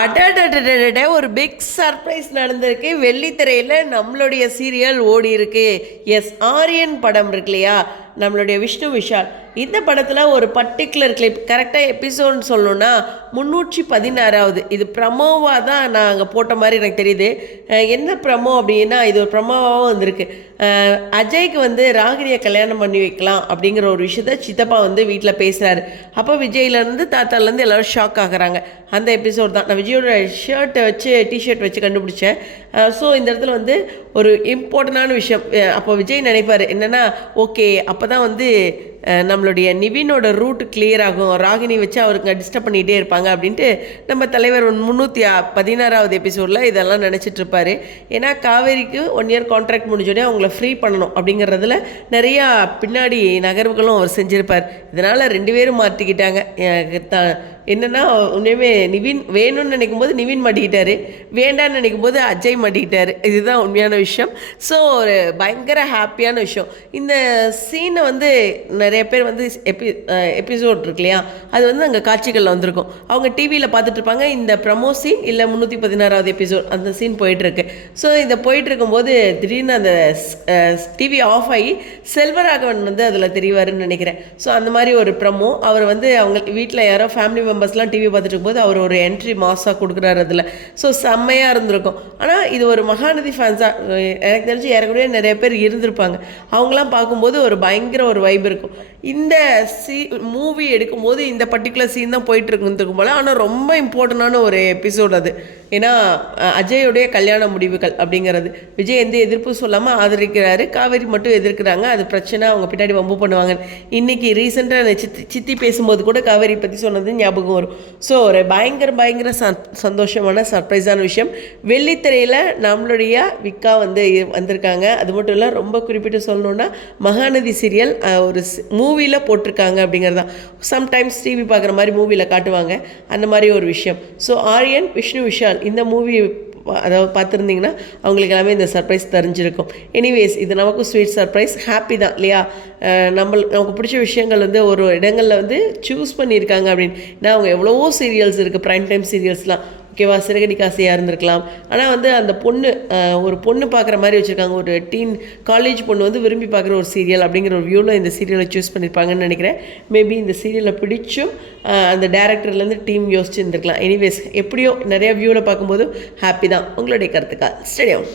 அடடடடட ஒரு big surprise நடந்திருக்கு. வெள்ளித்திரையில் நம்மளுடைய சீரியல் ஓடி இருக்கு எஸ் ஆரியன் படம் இருக்கு இல்லையா? நம்மளுடைய விஷ்ணு விஷால். இந்த படத்தில் ஒரு பர்டிகுலர் கிளிப் கரெக்டாக எபிசோட் சொல்லணும்னா முந்நூற்றி பதினாறாவது. இது ப்ரமோவாக தான் நான் அங்கே போட்ட மாதிரி எனக்கு தெரியுது. என்ன ப்ரமோ அப்படின்னா இது ஒரு ப்ரமோவாகவும் வந்திருக்கு. அஜய்க்கு வந்து ராகினியை கல்யாணம் பண்ணி வைக்கலாம் அப்படிங்கிற ஒரு விஷயத்த சித்தப்பா வந்து வீட்டில் பேசுகிறாரு அப்போ விஜய்லேருந்து தாத்தாலேருந்து எல்லோரும் ஷாக் ஆகுறாங்க. அந்த எபிசோட் தான். நான் விஜயோட ஷர்ட்டை வச்சு டிஷர்ட் வச்சு கண்டுபிடிச்சேன். ஸோ இந்த இடத்துல வந்து ஒரு இம்பார்ட்டண்டான விஷயம். அப்போ விஜய் நினைப்பார் என்னென்னா ஓகே அப்போ தான் வந்து நம்மளுடைய நிவினோட ரூட் கிளியர் ஆகும். ராகினி வச்சு அவருக்கு டிஸ்டர்ப் பண்ணிகிட்டே இருப்பாங்க அப்படின்ட்டு நம்ம தலைவர் முந்நூற்றி பதினாறாவது எபிசோடில் இதெல்லாம் நினச்சிட்டு இருப்பாரு. ஏன்னா காவேரிக்கு ஒன் இயர் கான்ட்ராக்ட் முடிஞ்சோடனே அவங்கள ஃப்ரீ பண்ணணும் அப்படிங்கிறதுல நிறையா பின்னாடி நகர்வுகளும் அவர் செஞ்சுருப்பார். இதனால் ரெண்டு பேரும் மாற்றிக்கிட்டாங்க எனக்கு என்னென்னா உண்மையுமே நிவின் வேணும்னு நினைக்கும் போது நிவின் மாட்டிக்கிட்டாரு. வேண்டான்னு நினைக்கும் போது அஜய் மாட்டிக்கிட்டாரு. இதுதான் உண்மையான விஷயம். ஸோ ஒரு பயங்கர ஹாப்பியான விஷயம். இந்த சீனை வந்து நிறைய பேர் வந்து எபி எபிசோட் இருக்கு இல்லையா? அது வந்து அங்கே காட்சிகளில் வந்திருக்கும். அவங்க டிவியில் பார்த்துட்டு இருப்பாங்க இந்த ப்ரமோ சீன் இல்லை முந்நூற்றி பதினாறாவது எபிசோட் அந்த சீன் போயிட்டுருக்கு ஸோ இதை போயிட்டு இருக்கும்போது திடீர்னு அந்த டிவி ஆஃப் ஆகி செல்வராகவன் வந்து அதில் தெரியவாருன்னு நினைக்கிறேன். ஸோ அந்த மாதிரி ஒரு ப்ரமோ அவர் வந்து அவங்க வீட்டில் யாரோ ஃபேமிலி மெம்பர்ஸ்லாம் டிவி பார்த்துட்டு இருக்கும்போது அவர் ஒரு என்ட்ரி மாஸாக கொடுக்குறாரு அதில். ஸோ செம்மையாக இருந்திருக்கும். ஆனால் இது ஒரு மகாநதி ஃபேன்ஸாக எனக்கு தெரிஞ்சு ஏறக்கூடிய நிறைய பேர் இருந்திருப்பாங்க. அவங்களாம் பார்க்கும்போது ஒரு பயங்கர ஒரு வைப் இருக்கும். இந்த சீ மூவி எடுக்கும்போது இந்த பர்டிகுலர் சீன் தான் போயிட்டு இருக்கும் போல. ஆனால் ரொம்ப இம்பார்ட்டண்டான ஒரு எபிசோட் அது. ஏன்னா அஹ், அஜயோடைய கல்யாண முடிவுகள் அப்படிங்கிறது. விஜய் எந்த எதிர்ப்பும் சொல்லாமல் ஆதரிக்கிறாரு. காவேரி மட்டும் எதிர்க்கிறாங்க. அது பிரச்சனை அவங்க பின்னாடி வம்பு பண்ணுவாங்க. இன்னைக்கு ரீசெண்டாக சித்தி சித்தி பேசும்போது கூட காவேரி பற்றி சொன்னது ஞாபகம் வரும். ஸோ ஒரு பயங்கர பயங்கர சந்தோஷமான சர்ப்ரைஸான விஷயம். வெள்ளித்திரையில் நம்மளுடைய விக்கா வந்து வந்திருக்காங்க. அது மட்டும் இல்லை ரொம்ப குறிப்பிட்டு சொல்லணுன்னா மகாநதி சீரியல் ஒரு மூவியில் போட்டிருக்காங்க அப்படிங்கிறது. தான் சம்டைம்ஸ் டிவி பார்க்குற மாதிரி மூவியில் காட்டுவாங்க. அந்த மாதிரி ஒரு விஷயம். ஸோ ஆரியன் விஷ்ணு விஷால் இந்த மூவி அதாவது பார்த்துருந்தீங்கன்னா அவங்களுக்கு எல்லாமே இந்த சர்ப்ரைஸ் தெரிஞ்சிருக்கும். எனிவேஸ் இது நமக்கும் ஸ்வீட் சர்ப்ரைஸ் ஹாப்பி தான் இல்லையா? நம்ம நமக்கு பிடிச்ச விஷயங்கள் வந்து ஒரு இடங்களில் வந்து சூஸ் பண்ணியிருக்காங்க அப்படின்னு. ஏன்னா அவங்க எவ்வளவோ சீரியல்ஸ் இருக்குது ப்ரைம் டைம் சீரியல்ஸ்லாம் ஓகேவா? சிறகடி ஆசையாக இருந்திருக்கலாம். ஆனால் வந்து அந்த பொண்ணு ஒரு பொண்ணு பார்க்குற மாதிரி வச்சுருக்காங்க. ஒரு டீன் காலேஜ் பொண்ணு வந்து விரும்பி பார்க்குற ஒரு சீரியல் அப்படிங்கிற ஒரு வியூவில் இந்த சீரியலை சூஸ் பண்ணியிருப்பாங்கன்னு நினைக்கிறேன். மேபி இந்த சீரியலை பிடிச்சும் அந்த டேரக்டர்லேருந்து டீம் யோசிச்சு இருந்திருக்கலாம். எனிவேஸ் எப்படியோ நிறையா வியூவில் பார்க்கும்போது ஹாப்பி தான். உங்களுடைய கருத்துக்கா ஸ்டேடியம்